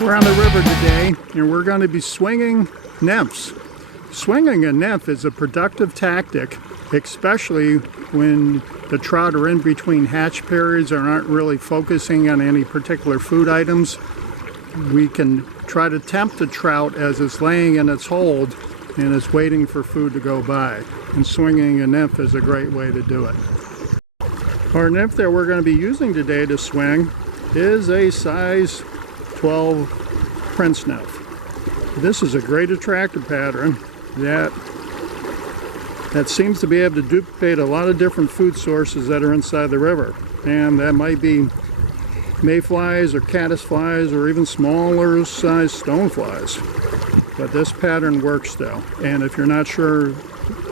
We're on the river today and we're going to be swinging nymphs. Swinging a nymph is a productive tactic, especially when the trout are in between hatch periods and aren't really focusing on any particular food items. We can try to tempt the trout as it's laying in its hold and it's waiting for food to go by. And swinging a nymph is a great way to do it. Our nymph that we're going to be using today to swing is a size 12 Prince nymph. This is a great attractor pattern that seems to be able to duplicate a lot of different food sources that are inside the river, and that might be mayflies or caddisflies or even smaller size stoneflies. But this pattern works though, and if you're not sure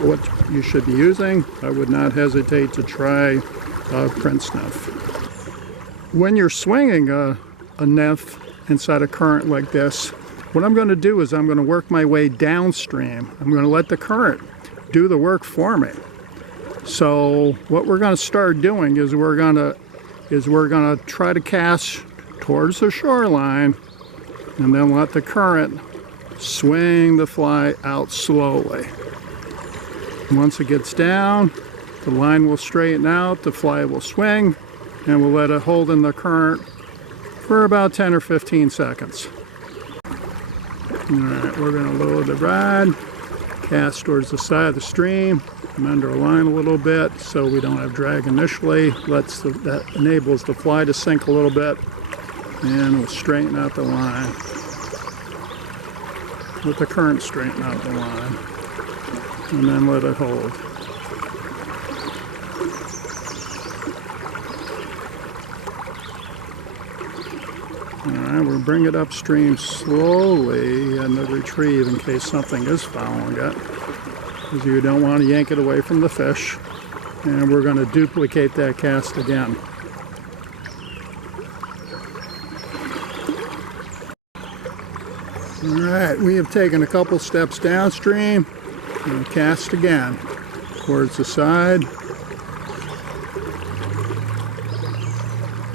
what you should be using, I would not hesitate to try Prince nymph. When you're swinging a nymph inside a current like this, what I'm going to do is I'm going to work my way downstream. I'm going to let the current do the work for me. So what we're going to start doing is we're going to try to cast towards the shoreline and then let the current swing the fly out slowly. Once it gets down, the line will straighten out, the fly will swing, and we'll let it hold in the current for about 10 or 15 seconds. Alright, we're going to lower the rod, cast towards the side of the stream, amend our line a little bit so we don't have drag initially. That enables the fly to sink a little bit, and we'll straighten out the line. Let the current straighten out the line, and then let it hold. Alright, we'll bring it upstream slowly and then retrieve in case something is following it, because you don't want to yank it away from the fish. And we're going to duplicate that cast again. Alright, we have taken a couple steps downstream and cast again towards the side.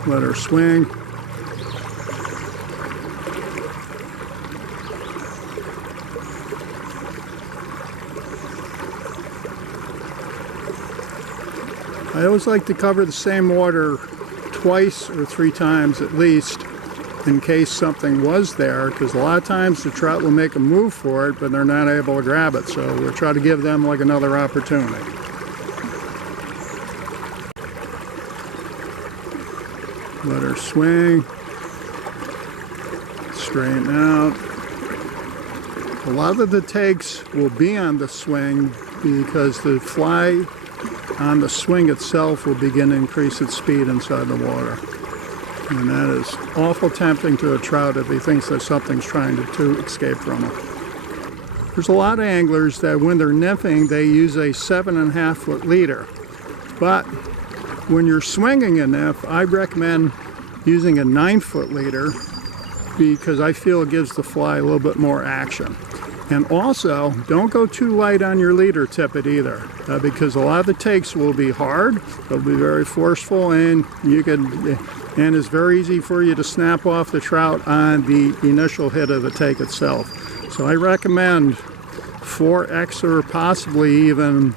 Let her swing. I always like to cover the same water twice or 3 times at least in case something was there, because a lot of times the trout will make a move for it but they're not able to grab it, so we'll try to give them like another opportunity. Let her swing, straighten out. A lot of the takes will be on the swing because the fly on the swing itself will begin to increase its speed inside the water. And that is awful tempting to a trout if he thinks that something's trying to escape from him. There's a lot of anglers that when they're nymphing, they use a 7.5 foot leader. But when you're swinging a nymph, I recommend using a 9 foot leader because I feel it gives the fly a little bit more action. And also, don't go too light on your leader tippet either, because a lot of the takes will be hard, they'll be very forceful, and it's very easy for you to snap off the trout on the initial hit of the take itself. So I recommend 4x or possibly even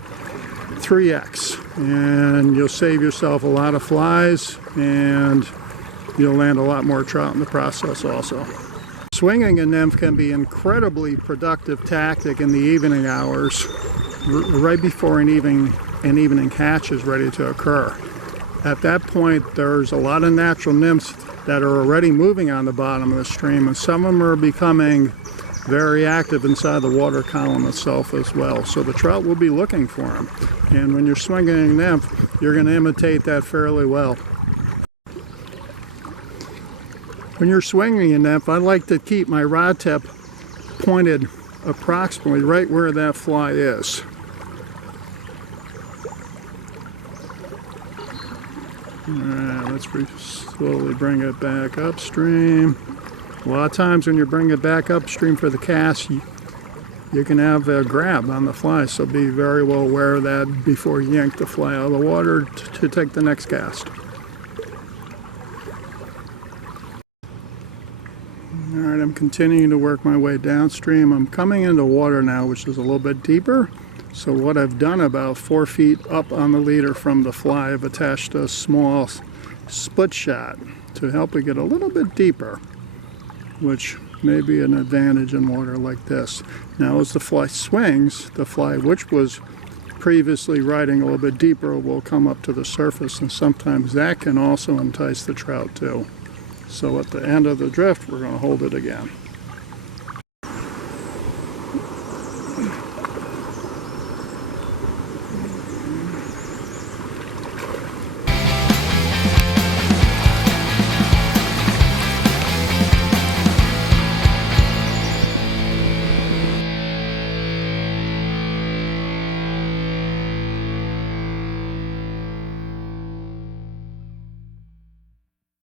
3x, and you'll save yourself a lot of flies and you'll land a lot more trout in the process also. Swinging a nymph can be an incredibly productive tactic in the evening hours, right before an evening hatch is ready to occur. At that point, there's a lot of natural nymphs that are already moving on the bottom of the stream, and some of them are becoming very active inside the water column itself as well. So the trout will be looking for them. And when you're swinging a nymph, you're going to imitate that fairly well. When you're swinging a nymph, I like to keep my rod tip pointed approximately right where that fly is. Alright, let's slowly bring it back upstream. A lot of times when you bring it back upstream for the cast, you can have a grab on the fly, so be very well aware of that before you yank the fly out of the water to take the next cast. Alright, I'm continuing to work my way downstream. I'm coming into water now, which is a little bit deeper. So what I've done, about 4 feet up on the leader from the fly, I've attached a small split shot to help it get a little bit deeper, which may be an advantage in water like this. Now as the fly swings, the fly, which was previously riding a little bit deeper, will come up to the surface, and sometimes that can also entice the trout too. So at the end of the drift, we're going to hold it again.